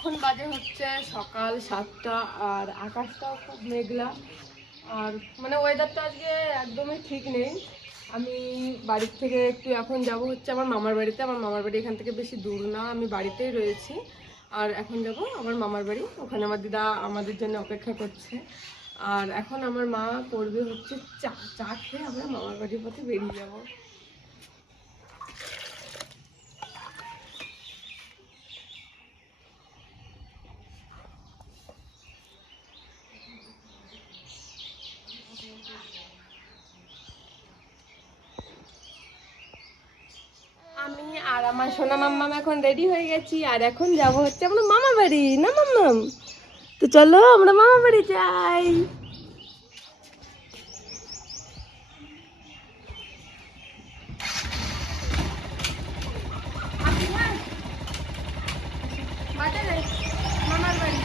এখন বাজে হচ্ছে সকাল 7টা আর আকাশটাও খুব মেঘলা আর মানে ওয়েদারটা আজকে একদমই ঠিক নেই। আমি বাড়ির থেকে একটু এখন যাব হচ্ছে আমার মামার বাড়িতে। আমার মামার বাড়ি এখান থেকে বেশি দূর না, আমি বাড়িতেই রয়েছি। আর এখন যাব আমার মামার বাড়ি, ওখানে আমার দিদা আমাদের জন্য অপেক্ষা করছে। আর এখন আমার মা করবে হচ্ছে চা। চা খেয়ে আমরা মামার বাড়ির পথে বেরিয়ে যাব। আমি আর আমার সোনা মাম্মাম এখন রেডি হয়ে গেছি আর এখন যাব হচ্ছে আমরা মামা বাড়ি, না মাম্মাম? তো চলো আমরা মামা বাড়ি যাই। মামার বাড়ি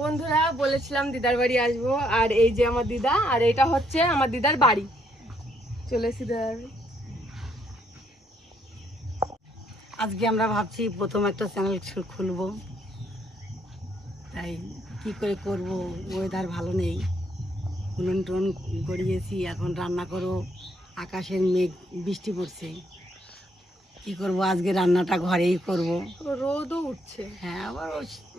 বন্ধুরা, বলেছিলাম দিদার বাড়ি আসবো আর এই যে আমার দিদা, আর এটা হচ্ছে আমার দিদার বাড়ি। চলে এসেছি দিদার বাড়ি। আজকে আমরা ভাবছি প্রথম একটা চ্যানেল খুলবো, তাই কি করে করব, ওয়েদার ভালো নেই, উনুন টুন গড়িয়েছি, এখন রান্না করো, আকাশের মেঘ, বৃষ্টি পড়ছে, কি করব, আজকে রান্নাটা ঘরেই করব। রোদও উঠছে। হ্যাঁ, আবার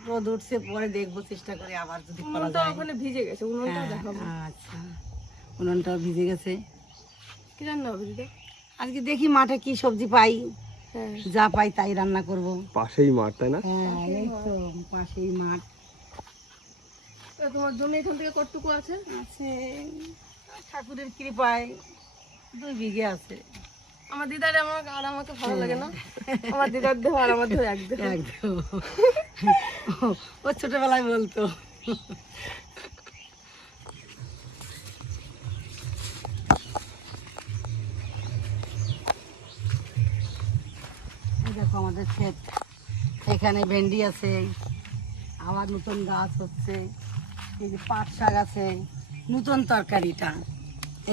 রোদ উঠছে, পরে দেখবো, চেষ্টা করে আবার যদি করা উনুনটা যায়। ওখানে ভিজে গেছে, উনুনটা হ্যাঁ, দেখাবো। আচ্ছা, উনুনটাও ভিজে গেছে। কি রান্না হবে দিদা? আজকে দেখি মাঠে কি সবজি পাই, হ্যাঁ, যা পাই তাই রান্না করব। পাশেই মাঠ, তাই না? হ্যাঁ, এই তো পাশেই মাঠ তোমার জমি এখান থেকে কতটুকু আছে? আছে, ঠাকুরের কৃপায় 2 বিঘে আছে। আমার দিদার আর আমাকে ভালো লাগে না। আমার দিদার দেহ আর আমার দেহ এক দেহ। একদম, ও ছোটবেলায় বলতো। এই দেখো আমাদের ক্ষেত, এখানে ভেন্ডি আছে, আবার নতুন গাছ হচ্ছে, এই যে পাট শাক আছে, নতুন তরকারিটা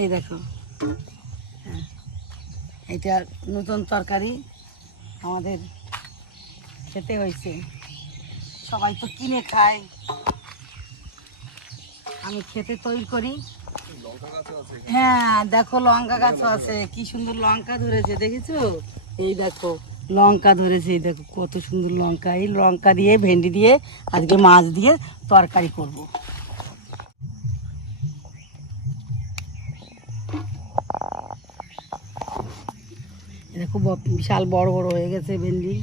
এই দেখো, হ্যাঁ, এটা নতুন তরকারি আমাদের খেতে হয়েছে। সবাই তো কিনে খায়, আমি খেতে তৈরি করি। হ্যাঁ দেখো, লঙ্কা গাছও আছে, কি সুন্দর লঙ্কা ধরেছে, দেখেছো? এই দেখো লঙ্কা ধরেছে, এই দেখো কত সুন্দর লঙ্কা। এই লঙ্কা দিয়ে ভেন্ডি দিয়ে আজকে মাছ দিয়ে তরকারি করব। দেখো বিশাল বড় বড় হয়ে গেছে ভেন্ডি।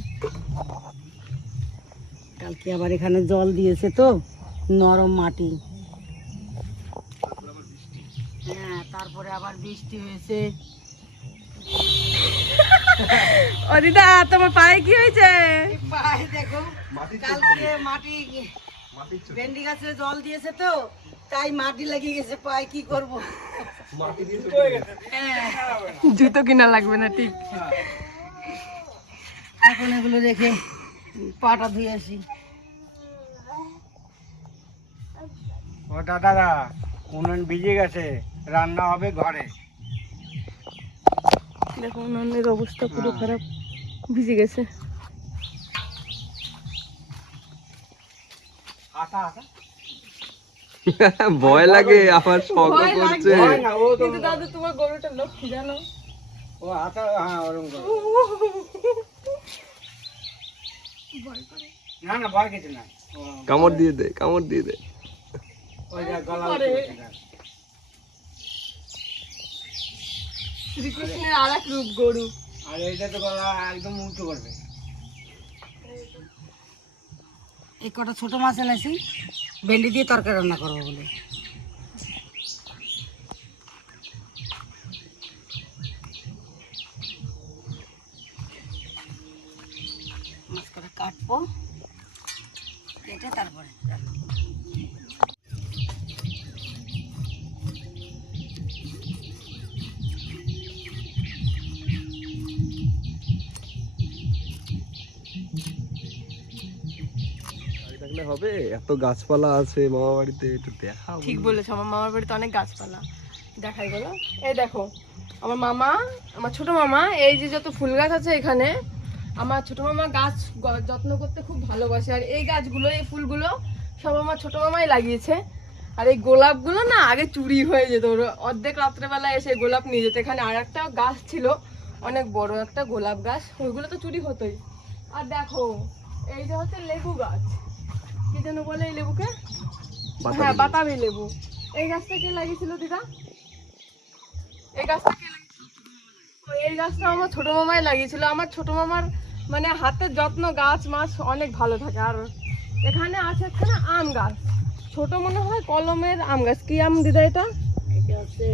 কালকে আবার এখানে জল দিয়েছে তো, নরম মাটি। হ্যাঁ, তারপরে আবার বৃষ্টি হয়েছে। ও দিদা, তোমার পায়ে কি হয়েছে? পায়ে দেখো, কালকে মাটি ভেন্ডি গাছে জল দিয়েছে তো, তাই মাটি লেগে গেছে পায়ে, কি করব। জুতো কিনা লাগবে না, ঠিক। এখন এগুলো রেখে পাটা ধুয়ে আসি। ও দাদারা, উনুন ভিজে গেছে, রান্না হবে ঘরে। দেখো উনুনের অবস্থা পুরো খারাপ, ভিজে গেছে। আটা আটা ভয় লাগে, আমার শখ ভয় করছে। লাগবে। না, ও তো কিন্তু দাদু তোমার গরুটা লক্ষ্মী, জানো? ও আটা, হ্যাঁ ওরকম করে। না না, ভয় কিছু না। কামড় দিয়ে দে, কামড় দিয়ে দে। ওই যে গলা করে। উঠে গেছে। শ্রীকৃষ্ণের আর এক রূপ গরু। আর এইটা তো গলা একদম উঁচু করবে। এই কটা ছোট মাছ এনেছি, ভেন্ডি দিয়ে তরকারি রান্না করবো বলে। মাছ কটা কাটবো, কেটে তারপরে রান্না করবো। থাকলে হবে, এত গাছপালা আছে মামা বাড়িতে, একটু দেখা। ঠিক বলেছো, আমার মামার বাড়িতে অনেক গাছপালা। দেখাই বলো, এই দেখো আমার মামা, আমার ছোট মামা, এই যে যত ফুল গাছ আছে এখানে, আমার ছোট মামা গাছ যত্ন করতে খুব ভালোবাসে। আর এই গাছগুলো, এই ফুলগুলো সব আমার ছোট মামাই লাগিয়েছে। আর এই গোলাপগুলো না আগে চুরি হয়ে যেত, অর্ধেক রাত্রেবেলায় এসে গোলাপ নিয়ে যেত। এখানে আর একটা গাছ ছিল, অনেক বড় একটা গোলাপ গাছ, ওইগুলো তো চুরি হতোই। আর দেখো এই যে হচ্ছে লেবু গাছ, কি যেন বলে এই লেবুকে, হ্যাঁ বাতাবি লেবু। এই গাছটা কে লাগিয়েছিল দিদা? এই গাছটা কে লাগিয়েছিল? এই গাছটা আমার ছোট মামাই লাগিয়েছিল। আমার ছোট মামার মানে হাতের যত্ন, গাছ মাছ অনেক ভালো থাকে। আর এখানে আছে একটা না আম গাছ, ছোট মনে হয় কলমের আম গাছ। কি আম দিদা এটা? এটা হচ্ছে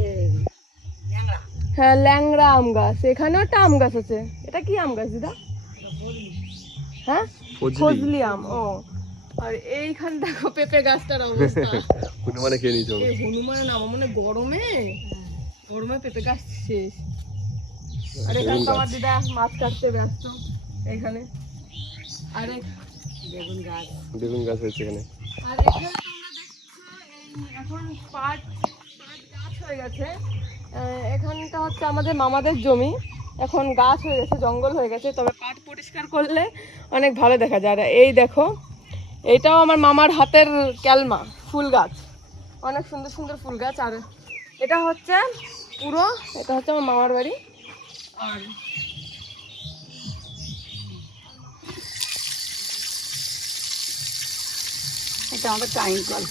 ল্যাংড়া। হ্যাঁ ল্যাংড়া আম গাছ। এখানেও একটা আম গাছ আছে, এটা কি আম গাছ দিদা? হ্যাঁ ফজলি আম। ও আর এইখানে দেখো পেঁপে গাছটার অবস্থা। হনুমানে খেয়ে নিয়েছে। এই হনুমান না, আমার মনে হয় গরমে গরমে পেঁপে গাছ শেষ। আর এখানে তো আমার দিদা মাছ কাটতে ব্যস্ত এখানে। আর বেগুন গাছ। বেগুন গাছ হয়েছে এখানে। আর এখানে তোমরা দেখছো এই এখন পাট গাছ হয়ে গেছে। এখানটা হচ্ছে আমাদের মামাদের জমি, এখন গাছ হয়ে গেছে, জঙ্গল হয়ে গেছে। তবে পাট পরিষ্কার করলে অনেক ভালো দেখা যায়। আর এই দেখো এটাও আমার মামার হাতের ক্যালমা ফুল গাছ, অনেক সুন্দর সুন্দর ফুল গাছ। আর এটা হচ্ছে পুরো, এটা হচ্ছে আমার মামার বাড়ি। আর এটা আমাদের টাইম কল।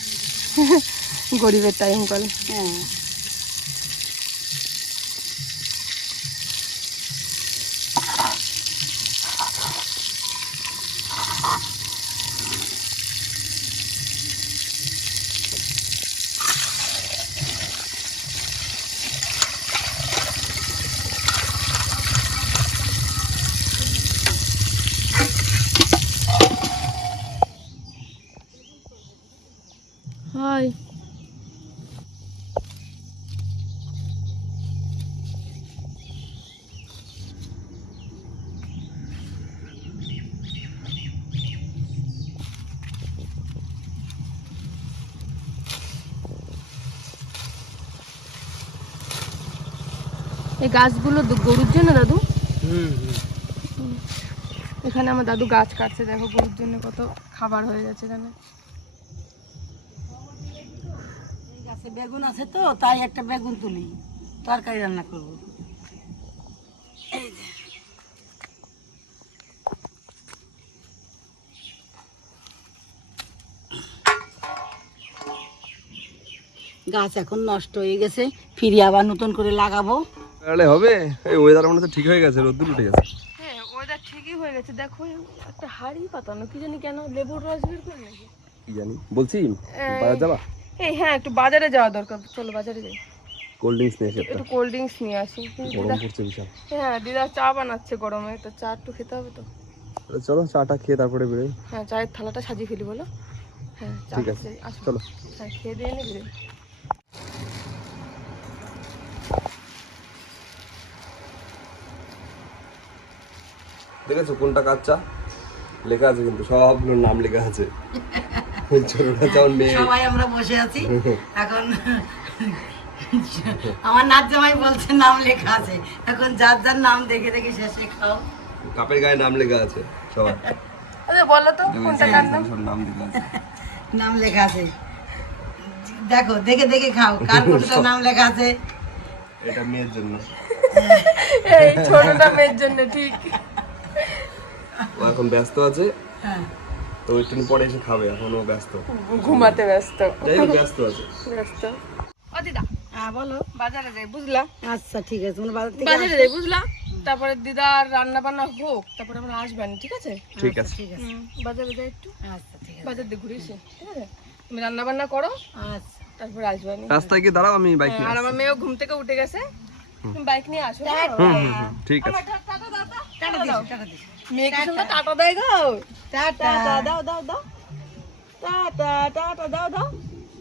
গরিবের টাইম কল। হ্যাঁ হাই এই গাছগুলো গরুর জন্য দাদু। এখানে আমার দাদু গাছ কাটছে, দেখো গরুর জন্য কত খাবার হয়ে গেছে এখানে। এই গাছে বেগুন আছে তো, তাই একটা বেগুন তুলি, তরকারি রান্না করবো। এই যে গাছ এখন নষ্ট হয়ে গেছে, ফিরে আবার নতুন করে লাগাবো। তাহলে হবে। এই ওয়েদার মনে হচ্ছে ঠিক হয়ে গেছে, রোদ্দুর উঠে গেছে। হ্যাঁ ওয়েদার ঠিকই হয়ে গেছে। দেখো একটা হাড়ি পাতানো, কি জানি কেন, লেবুর রস বের করে নাকি কি জানি, বলছি বাজার যাবা? এই হ্যাঁ একটু বাজারে যাওয়া দরকার, চলো বাজারে যাই, কোল্ড ড্রিঙ্কস নিয়ে এসে একটু কোল্ড ড্রিঙ্কস নিয়ে আসি। গরম পড়ছে বিশাল। হ্যাঁ দিদা চা বানাচ্ছে গরমে, তো চা একটু খেতে হবে তো। তাহলে চলো চাটা খেয়ে তারপরে বেরোই। হ্যাঁ চায়ের থালাটা সাজিয়ে ফেলি বলো। হ্যাঁ চা ঠিক আছে, খেতে আসো। চলো। হ্যাঁ খেয়ে দিয়ে নে বেরোই। দেখেছো কোনটা কাচ্চা লেখা আছে, কিন্তু সবগুলোর নাম লেখা আছে। ছোটটা যেমন মেয়ে। সবাই আমরা বসে আছি এখন। আমার নাচ জামাই বলছে নাম লেখা আছে, এখন যার যার নাম দেখে দেখে শেষে খাও। কাপের গায়ে নাম লেখা আছে সবার। আচ্ছা বলো তো কোনটা কার নাম? সব নাম লেখা আছে। নাম লেখা আছে, দেখো দেখে দেখে খাও কার কোনটা নাম লেখা আছে। এটা মেয়ের জন্য। এই ছোটটা মেয়ের জন্য, ঠিক। ও এখন ব্যস্ত আছে, হ্যাঁ তো একটু পরে এসে খাবে, এখন ও ব্যস্ত, ঘুমাতে ব্যস্ত। যাই হোক ব্যস্ত আছে। ব্যস্ত। ও দিদা হ্যাঁ বলো। বাজারে যাই বুঝলা, আচ্ছা ঠিক আছে, মানে বাজার থেকে বাজারে যাই বুঝলা। তারপরে দিদার রান্না বান্না হোক, তারপরে আমরা আসবেন, ঠিক আছে? ঠিক আছে। ঠিক আছে। বাজারে যাই একটু, আচ্ছা ঠিক আছে। বাজার দিয়ে ঘুরে এসে, ঠিক আছে? তুমি রান্না বান্না করো, আচ্ছা তারপরে আসবেন। রাস্তায় গিয়ে দাঁড়াও, আমি বাইক নিয়ে আর আসছি। আমার মেয়েও ঘুম থেকে উঠে গেছে, তুমি বাইক নিয়ে আসো। ঠিক আছে। আমার টাটা দাও তো, টাটা দিস টাটা দিস। মেয়েকে সঙ্গে টাটা দেয় গো। টাটা দাও দাও দাও, টাটা টাটা দাও দাও,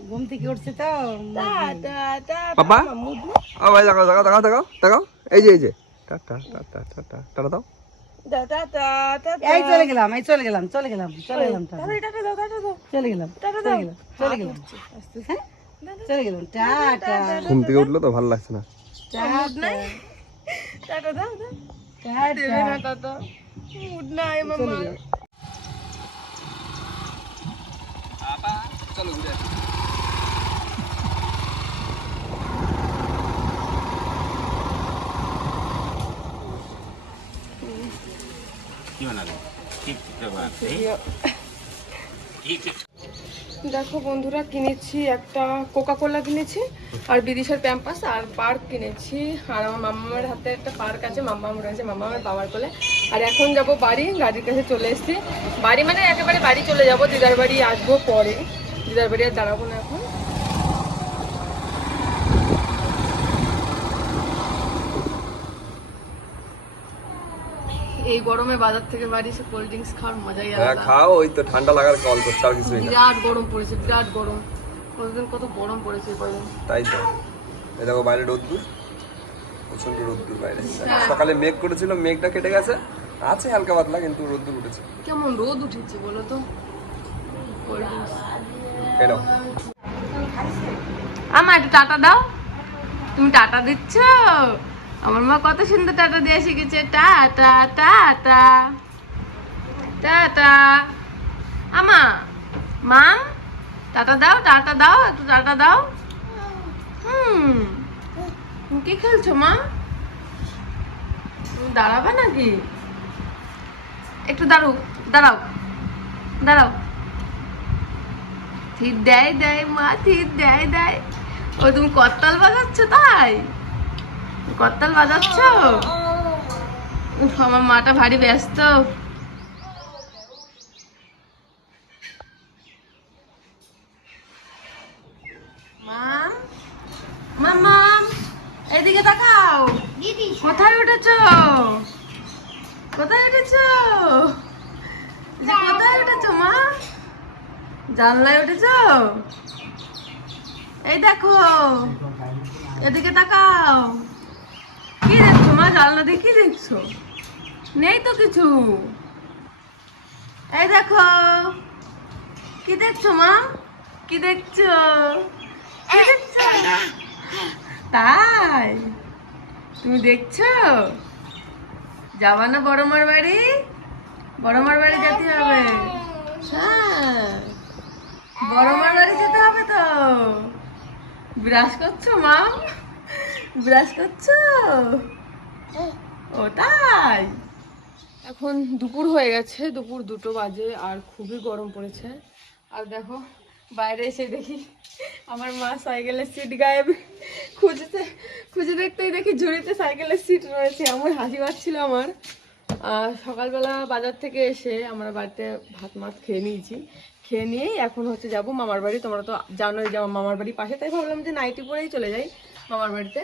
ঘুম থেকে উঠছে তো। Tata tata. পাপা? মুদু ও ভাই দেখাও দেখাও দেখাও দেখাও দেখাও, এই যে টাটা টাটা টাটা টাটা দাও। টাটা টাটা এই চলে গেলাম চলে গেলাম চলে গেলাম টাটা। টাটা দাও টাটা দাও চলে গেলাম টাটা চলে দাও গেলাম চলে গেলাম হ্যাঁ চলে গেলাম টাটা ঘুম থেকে উঠলো তো ভালো লাগছে না। টাটা টাটা দাও দাও দেবে টাটা না টাটা মুড নাই মামা চলো ঘুরে আসি। দেখো বন্ধুরা, কিনেছি একটা কোকা কোলা কিনেছি আর বিদিশার প্যাম্পাস আর পার্ক কিনেছি। আর আমার মামার হাতে একটা পার্ক আছে, মাম্মাম রয়েছে মামামের বাবার কোলে। আর এখন যাব বাড়ি, গাড়ির কাছে চলে এসেছি। বাড়ি মানে একেবারে বাড়ি চলে যাব, দিদার বাড়ি আসবো পরে, দিদার বাড়ি আর দাঁড়াবো না এখন। এই গরমে বাজার থেকে বাড়ি এসে কোল্ড ড্রিঙ্কস খাওয়ার মজাই হ্যাঁ আলাদা। খাও, ওই তো ঠান্ডা লাগার কল করছে আর কিছুই না। বিরাট গরম পড়েছে, বিরাট গরম। কতদিন কত গরম পড়েছে কয়দিন। তাই তো এই দেখো বাইরে রোদ্দুর, প্রচন্ড রোদ্দুর বাইরে। সকালে মেঘ করেছিল, মেঘটা কেটে গেছে, আছে হালকা পাতলা, কিন্তু রোদ্দুর উঠেছে। কেমন রোদ উঠেছে বলো তো। কেন আমার একটু টাটা দাও। তুমি টাটা দিচ্ছ? আমার মা কত সুন্দর টাটা দিয়ে শিখেছে। Tata tata tata. আমা মাম টাটা দাও, টাটা দাও, একটু টাটা দাও। তুমি কি খেলছো মা? তুমি দাঁড়াবে নাকি? একটু দাঁড়াও দাঁড়াও দাঁড়াও। থির দেয় দেয় মা, থির দেয় দেয়। ও তুমি করতাল বাজাচ্ছ? তাই করতাল বাজাচ্ছ? উফ, আমার মাটা ভারী ব্যস্ত। মাম মাম এদিকে তাকাও। কোথায় উঠেছো? কোথায় উঠেছো? কোথায় উঠেছো মা? জানলায় উঠেছো? এই দেখো, এদিকে তাকাও। কি দেখছো মা? জানলা দিয়ে কি দেখছো? নেই তো কিছু। এই দেখো, কি দেখছো মা? কি দেখছো? কি দেখছো? তাই তুমি দেখছো? যাবা না বড় মার বাড়ি? বড় মার বাড়ি যেতে হবে। হ্যাঁ, বড় মার বাড়ি যেতে হবে তো। ব্রাশ করছো মা? ব্রাশ করছো? ওটাই। এখন দুপুর হয়ে গেছে, দুপুর 2টো বাজে আর খুবই গরম পড়েছে। আর দেখো বাইরে এসে দেখি আমার মা সাইকেলের সিট গায়েব। খুঁজে দেখতেই দেখি ঝুড়িতে সাইকেলের সিট রয়েছে। আমার হাসি পাচ্ছিল আমার। সকালবেলা বাজার থেকে এসে আমরা বাড়িতে ভাত মাছ খেয়ে নিয়েছি। খেয়ে নিয়েই এখন হচ্ছে যাবো মামার বাড়ি। তোমরা তো জানোই যে আমার মামার বাড়ি পাশে, তাই ভাবলাম যে নাইটি পরেই চলে যাই মামার বাড়িতে।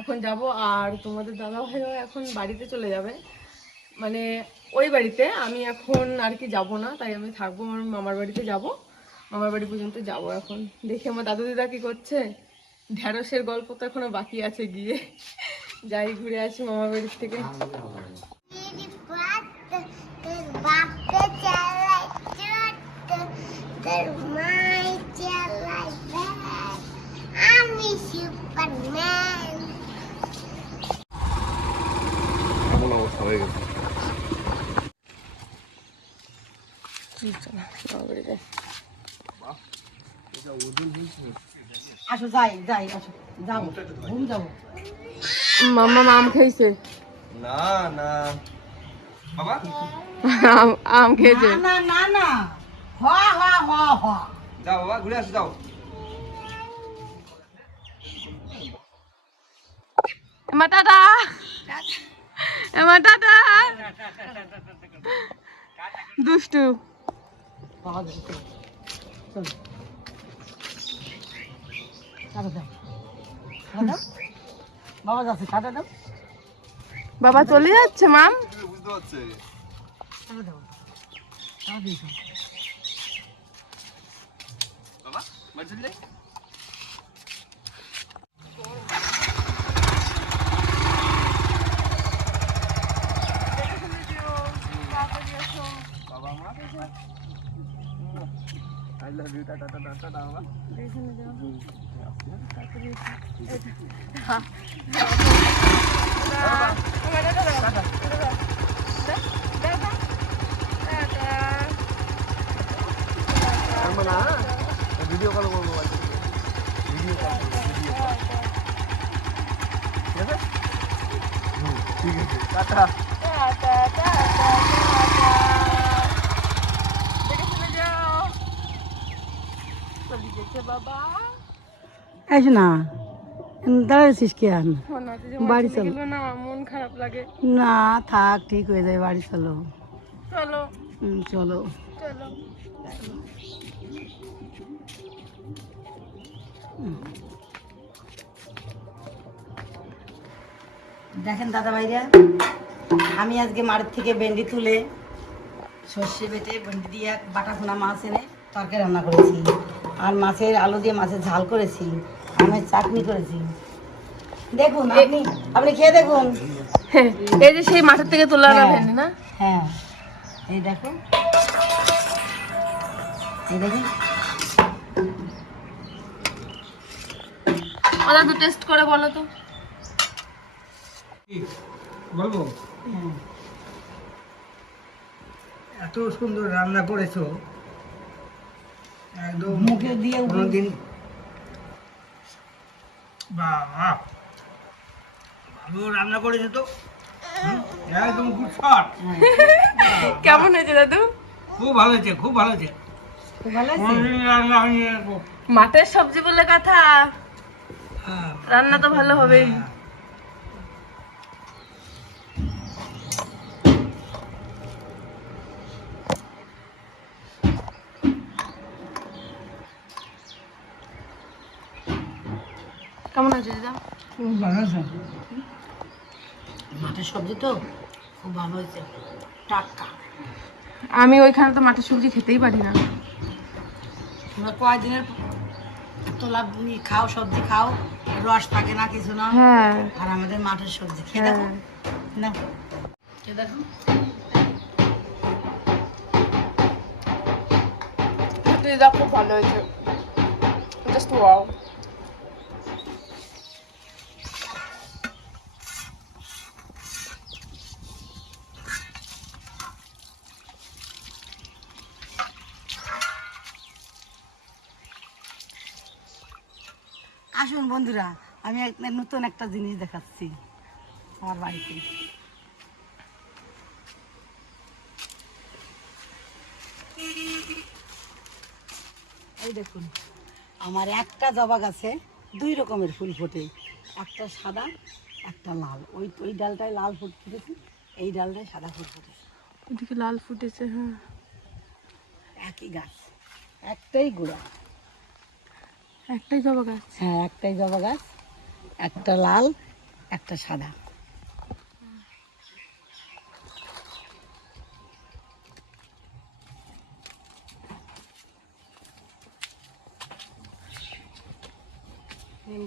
এখন যাব। আর তোমাদের দাদা ভাইও এখন বাড়িতে চলে যাবে, মানে ওই বাড়িতে। আমি এখন আর কি যাব না, তাই আমি থাকবো, আমার মামার বাড়িতে যাব। মামার বাড়ি পর্যন্ত যাব। এখন দেখি আমার দাদু দিদা কি করছে। ঢেঁড়সের গল্প তো এখনো বাকি আছে, গিয়ে যাই ঘুরে আসি মামার বাড়ির থেকে। এমন অবস্থা হয়ে গেছে। আসো যাই যাই আসো যাবো ঘুম যাবো মাম্মা আম খাইছে। না না বাবা, আম খেয়েছে। না না না হ হ হ হ যাও বাবা ঘুরে আসো, যাও। এমা টাটা, এমা টাটা। দুষ্টু। পাওয়া যাবে চলো চলো টাটা দাও টাটা দাও বাবা যাচ্ছে টাটা দাও বাবা চলে যাচ্ছে মাম। বুঝতে পারছে টাটা দাও টাটা দিয়েছো বাবা, বাড়ি চলে যাই। I love you, tata tata tata বাবা। দেখে যাও। না ভিডিও কল করবো, ভিডিও কল, ভিডিও কল, ঠিক আছে? ঠিক আছে, টাটা। বাবা আস না, দাঁড়াচ্ছিস কি আর? বাড়ি চলো। না, মন খারাপ লাগে। না থাক, ঠিক হয়ে যাবে, বাড়ি চলো। চলো চলো। চলো। দেখেন দাদা ভাইরা, আমি আজকে মাঠের থেকে ভেন্ডি তুলে সর্ষে বেটে ভেন্ডি দিয়ে বাটা ফোনা মাছ এনে তরকারি রান্না করেছি, আর মাছের আলু দিয়ে মাছের ঝাল করেছি, আমের চাটনি করেছি। দেখুন আপনি আপনি খেয়ে দেখুন। এই যে সেই মাঠের থেকে তোলা ভেন্ডি না? হ্যাঁ, এই দেখো, এই দেখুন। ওটা তো টেস্ট করে বলো তো। বলবো, হ্যাঁ, এত সুন্দর রান্না করেছো, একদম মুখে দিয়ে কোনোদিন। বাবা, ভালো রান্না করেছো তো, একদম গুড শট। কেমন হয়েছে দাদু? খুব ভালো হয়েছে, খুব ভালো হয়েছে। খুব ভালো আছে। কোনোদিন রান্না হয়নি এরকম। মাঠের সবজি বলে কথা, হ্যাঁ, রান্না তো ভালো হবেই। হ্যাঁ। কেমন আছে দিদা? খুব ভালো আছে। মাঠের সবজি তো খুব ভালো হয়েছে, টাটকা। আমি ওইখানে তো মাঠের সবজি খেতেই পারি না। তোমরা কয়দিনের তোলা খাও, সবজি খাও, রস থাকে না, কিছু না। হ্যাঁ আর আমাদের মাঠের সবজি খেয়ে দেখো না, খেয়ে দেখো। দিদা খুব ভালো হয়েছে, জাস্ট ওয়াও। আসুন বন্ধুরা, আমি নতুন একটা জিনিস দেখাচ্ছি আমার বাড়িতে। এই দেখুন, আমার একটা জবা গাছে 2 রকমের ফুল ফোটে, একটা সাদা একটা লাল। ওই ওই ডালটায় লাল ফুল ফুটেছে, এই ডালটায় সাদা ফুল ফুটেছে। ওদিকে লাল ফুটেছে। হ্যাঁ, একই গাছ, একটাই গোড়া। একটাই জবা গাছ। হ্যাঁ, একটাই জবা গাছ, একটা লাল একটা সাদা।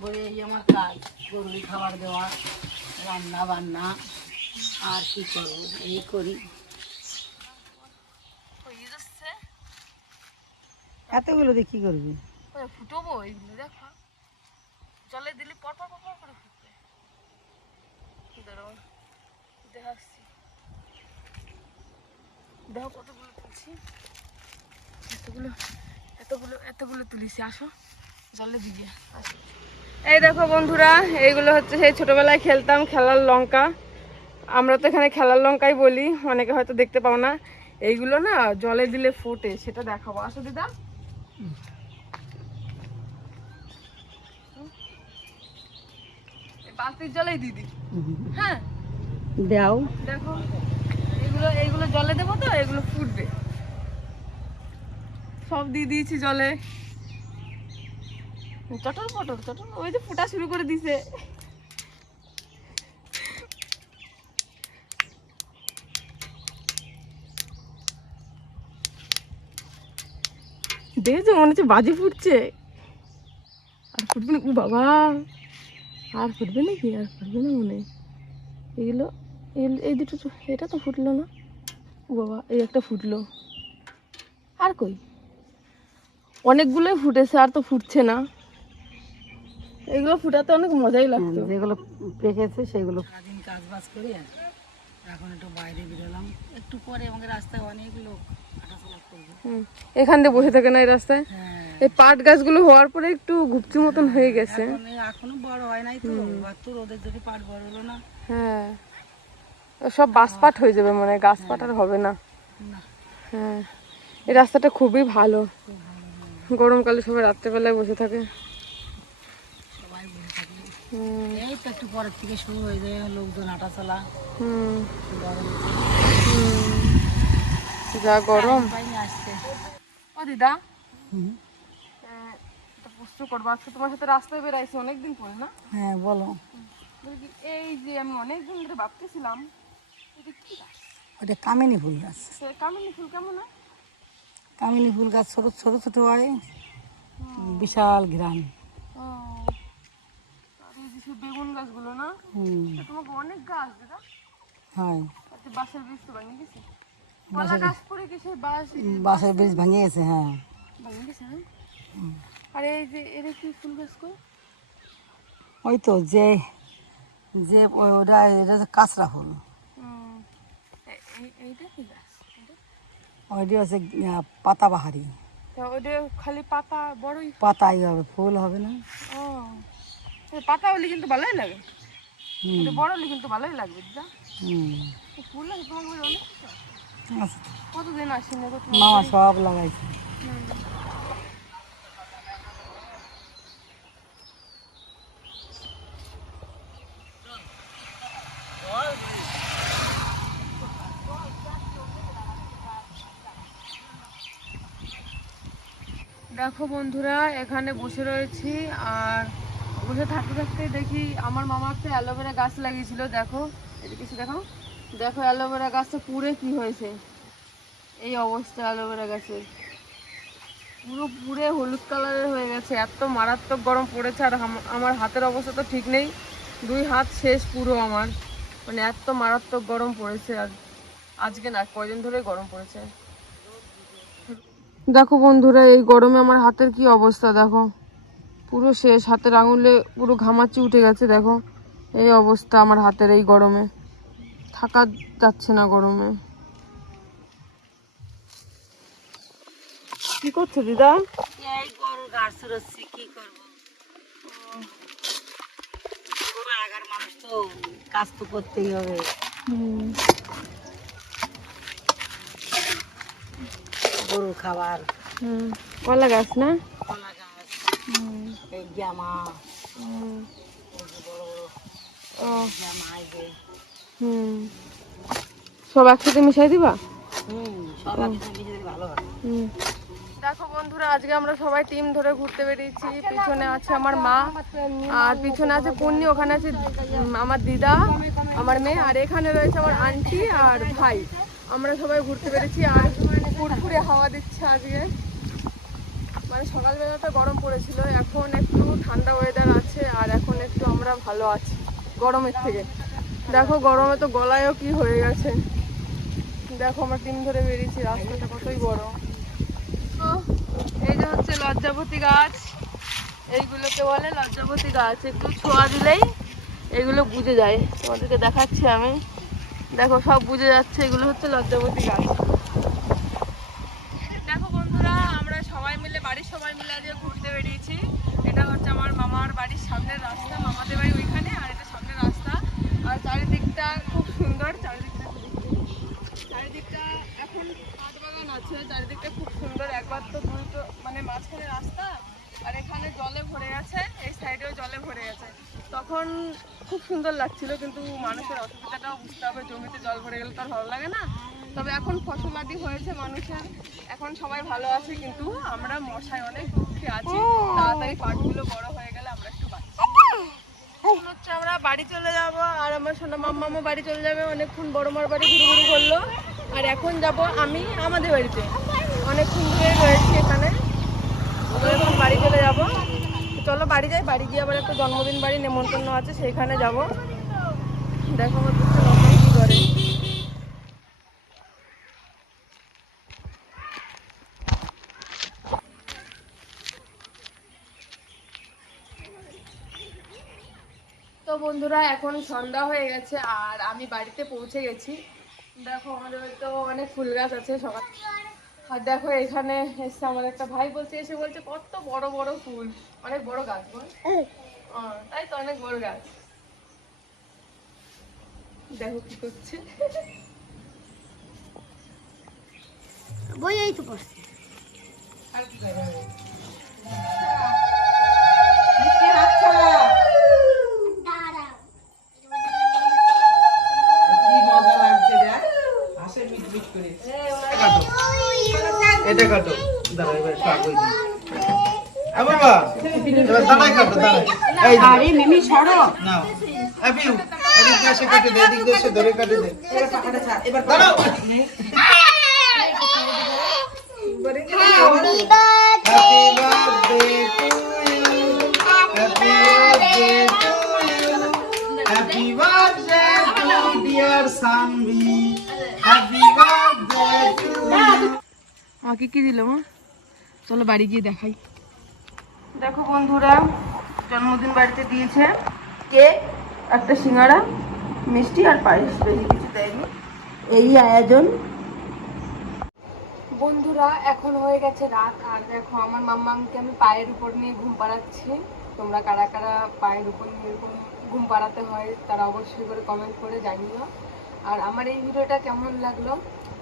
বলে এই আমার কাজ, গরুর খাবার দেওয়া, রান্না বান্না, আর কি করবো, এই করি। এতগুলো দিয়ে কি করবি? ফুটবো এইগুলো, দেখো জলে দিলে পর পর পর করে ফুটবে। দেখাচ্ছি, দেখো কতগুলো তুলছি, এতগুলো এতগুলো এতগুলো তুলিছি। আসো জলে দিয়ে আসো। এই দেখো বন্ধুরা, এইগুলো হচ্ছে সেই ছোটবেলায় খেলতাম খেলার লঙ্কা। আমরা তো এখানে খেলার লঙ্কাই বলি, অনেকে হয়তো দেখতে পাও না। এইগুলো না জলে দিলে ফোটে, সেটা দেখাবো। আসো দিদা। বালতির জলেই দিদি। হ্যাঁ দাও। দেখো, এইগুলো এইগুলো জলে দেবো তো, এগুলো ফুটবে। সব দিয়ে দিয়েছি জলে। চটর পটর চটর, ওই যে ফুটা শুরু করে দিছে। দেখেছো, মনে হচ্ছে বাজি ফুটছে। আর ফুটবে না, ও বাবা, আর ফুটবে নাকি? আর ফুটবে না মনে হয়। এগুলো এই দুটো, এটা তো ফুটলো না। ও বাবা, এই একটা ফুটলো, আর কই অনেকগুলোই ফুটেছে, আর তো ফুটছে না। এগুলো ফুটাতে অনেক মজাই লাগতো। যেগুলো পেকেছে সেগুলো সারাদিন কাজ বাজ করি। এখন একটু বাইরে বেরোলাম, একটু পরে আমাদের রাস্তায় অনেক লোক হাঁটাচলা করবে। এখান দিয়ে বসে থাকে না এই রাস্তায়। এই পাট গাছগুলো হওয়ার পরে একটু গুপচু মতন হয়ে গেছে। এখনো বড় হয় নাই তো, আর তো রোদের যদি পাট বড় হলো না। হ্যাঁ, সব বাঁশ পাট হয়ে যাবে মনে হয়, গাছ পাট আর হবে না। হ্যাঁ, এই রাস্তাটা খুবই ভালো। গরমকালে সবাই রাত্রেবেলায় বসে থাকে। সবাই বসে থাকে। এই তো একটু পরের থেকে শুরু হয়ে যায় লোকজন হাঁটাচলা। গরম যা গরম আসছে। ও দিদা, প্রশ্ন করবো, আজকে তোমার সাথে রাস্তায় বেরাইছি অনেকদিন পরে না? হ্যাঁ বলো। এই যে আমি অনেকদিন ধরে ভাবতেছিলাম, এটা কি গাছ? ওটা কামিনী ফুল গাছ। কামিনী ফুল কেমন হয়? কামিনী ফুল গাছ ছোট ছোট ছোট হয়, বিশাল ঘ্রাণ। আর এই যে বেগুন গাছগুলো না, তোমাকে অনেক গাছ দিদা। হ্যাঁ, বাঁশের বীজ তো ভেঙে গেছে। কলা গাছ পরে কি সেই বাঁশের বীজ ভেঙে গেছে। হ্যাঁ ভেঙে গেছে। আর এই যে এর কি ফুল গাছ কই? ওই তো যে যে ওটা এটা হচ্ছে কাঁচরা ফুল। এইটা কি গাছ? ওইটি হচ্ছে পাতাবাহারি। ওটা খালি পাতা বড়ই, পাতাই হবে, ফুল হবে না। ও, পাতা হলে কিন্তু ভালোই লাগে, বড় হলে কিন্তু ভালোই লাগবে দিদা। ফুল লাগে তোমার বাড়ি অনেক? কতদিন আসেনি গো তোমার? মামা সব লাগাইছে। দেখো বন্ধুরা, এখানে বসে রয়েছি, আর বসে থাকতে থাকতে দেখি আমার মামা একটা অ্যালোভেরা গাছ লাগিয়েছিল। দেখো এদিকে এসে দেখো, দেখো অ্যালোভেরা গাছটা পুরে কি হয়েছে, এই অবস্থা অ্যালোভেরা গাছের, পুরো পুরে হলুদ কালারের হয়ে গেছে। এত মারাত্মক গরম পড়েছে, আর আমার হাতের অবস্থা তো ঠিক নেই, 2 হাত শেষ পুরো আমার, মানে এত মারাত্মক গরম পড়েছে। আর আজকে না, কয়দিন ধরে গরম পড়েছে। দেখো বন্ধুরা, এই গরমে আমার হাতের কি অবস্থা দেখো, পুরো শেষ, হাতের আঙুলে পুরো ঘামাচি উঠে গেছে। দেখো এই অবস্থা আমার হাতের, এই গরমে থাকা যাচ্ছে না গরমে। কি করছো দিদা? এই গরু ঘাস রচ্ছে, কি করবো, আগার মানুষ তো কাজ তো করতেই হবে। গরু খাবার। কলা গাছ না? কলা গাছ, এই জামা, বড় বড় জামা, এই যে সব একসাথে মিশাই দিবা? সব একসাথে মিশে দিলে ভালো হয়। দেখো বন্ধুরা, আজকে আমরা সবাই টিম ধরে ঘুরতে বেরিয়েছি। পিছনে আছে আমার মা, আর পিছনে আছে পূর্ণি, ওখানে আছে আমার দিদা, আমার মেয়ে, আর এখানে রয়েছে আমার আন্টি আর ভাই। আমরা সবাই ঘুরতে বেরিয়েছি, আর ফুরফুরে হাওয়া দিচ্ছে আজকে, মানে সকালবেলাটা গরম পড়েছিল, এখন একটু ঠান্ডা ওয়েদার আছে, আর এখন একটু আমরা ভালো আছি গরমের থেকে। দেখো গরমে তো গলায়ও কি হয়ে গেছে। দেখো আমরা টিম ধরে বেরিয়েছি, রাস্তাটা কতই বড়। এই যে হচ্ছে লজ্জাবতী গাছ, এইগুলোকে বলে লজ্জাবতী গাছ, একটু ছোঁয়া দিলেই এগুলো বুঝে যায়। তোমাদেরকে দেখাচ্ছি আমি, দেখো সব বুঝে যাচ্ছে, এগুলো হচ্ছে লজ্জাবতী গাছ। দেখো বন্ধুরা, আমরা সবাই মিলে, বাড়ির সবাই মিলে আজকে ঘুরতে বেরিয়েছি। এটা হচ্ছে আমার মামার বাড়ির সামনের রাস্তা, মামাদের বাড়ি ওইখানে, আর এটা সামনের রাস্তা, আর চারিদিকটা খুব সুন্দর। চারিদিকটা এখন কাঠ বাগান আছে, চারিদিকটা খুব সুন্দর। একবার তো দুটো মানে মাঝখানে রাস্তা, আর এখানে জলে ভরে গেছে, এই সাইডেও জলে ভরে গেছে। তখন খুব সুন্দর লাগছিল, কিন্তু মানুষের অসুবিধাটাও বুঝতে হবে, জমিতে জল ভরে গেলে তো আর ভালো লাগে না। তবে এখন ফসলাদি হয়েছে মানুষের, এখন সবাই ভালো আছে, কিন্তু আমরা মশায় অনেক দুঃখে আছি। তাড়াতাড়ি পাটগুলো বড় হয়ে গেলে আমরা একটু বাঁচি। এখন হচ্ছে আমরা বাড়ি চলে যাব, আর আমার সোনা মাম্মা বাড়ি চলে যাবে, অনেকক্ষণ বড় মার বাড়ি ঘুরু করলো। আর এখন যাব আমি আমাদের বাড়িতে, অনেকক্ষণ ধরে রয়েছি এখানে, এখন বাড়ি চলে যাব। চলো বাড়ি যাই, বাড়ি গিয়ে আবার একটা জন্মদিন বাড়ি নেমন্তন্ন আছে, সেইখানে যাব। দেখো আমার কি করে। বন্ধুরা এখন সন্ধ্যা হয়ে গেছে আর আমি বাড়িতে পৌঁছে গেছি। দেখো আমাদের বাড়িতে অনেক ফুল গাছ আছে সকাল। আর দেখো এখানে এসে আমার একটা ভাই বলছে, এসে বলছে কত বড় বড় ফুল, অনেক বড় গাছ বল। তাই তো অনেক বড় গাছ। দেখো কি করছে। বই এই তো পড়ছে। আর কি লাগাবে? এটা কাটো দাঁড়া এবার শাক হই দিই বাবা এবার দাঁড়াই কাটো দাঁড়াই এই আরে মিমি সরো নাও আপিউ এদিক দিয়ে এসে কেটে দে এদিক দিয়ে এসে ধরে কেটে দে এবার পাখাটা ছাড় এবার দাঁড়াও happy birthday to you happy birthday to dear Sanvi happy birthday to আমাকে কি দিল মা? চলো বাড়ি গিয়ে দেখাই। দেখো বন্ধুরা, জন্মদিন বাড়িতে দিয়েছে কেক, একটা সিঙ্গাড়া, মিষ্টি আর পায়েস, বেশি কিছু দেয়নি। এই আয়োজন। বন্ধুরা এখন হয়ে গেছে রাত আর দেখো আমার মাম্মাকে আমি পায়ের উপর নিয়ে ঘুম পাড়াচ্ছি। তোমরা কারা কারা পায়ের উপর নিয়ে এরকম ঘুম পাড়াতে হয় তারা অবশ্যই করে কমেন্ট করে জানিও। আর আমার এই ভিডিওটা কেমন লাগলো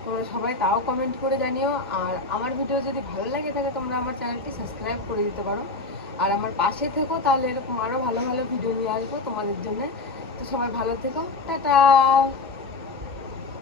তোমরা সবাই তাও কমেন্ট করে জানিও। আর আমার ভিডিও যদি ভালো লাগে থাকে তোমরা আমার চ্যানেলটি সাবস্ক্রাইব করে দিতে পারো। আর আমার পাশে থেকো, তাহলে এরকম আরও ভালো ভালো ভিডিও নিয়ে আসবো তোমাদের জন্য। তো সবাই ভালো থেকো, টাটা।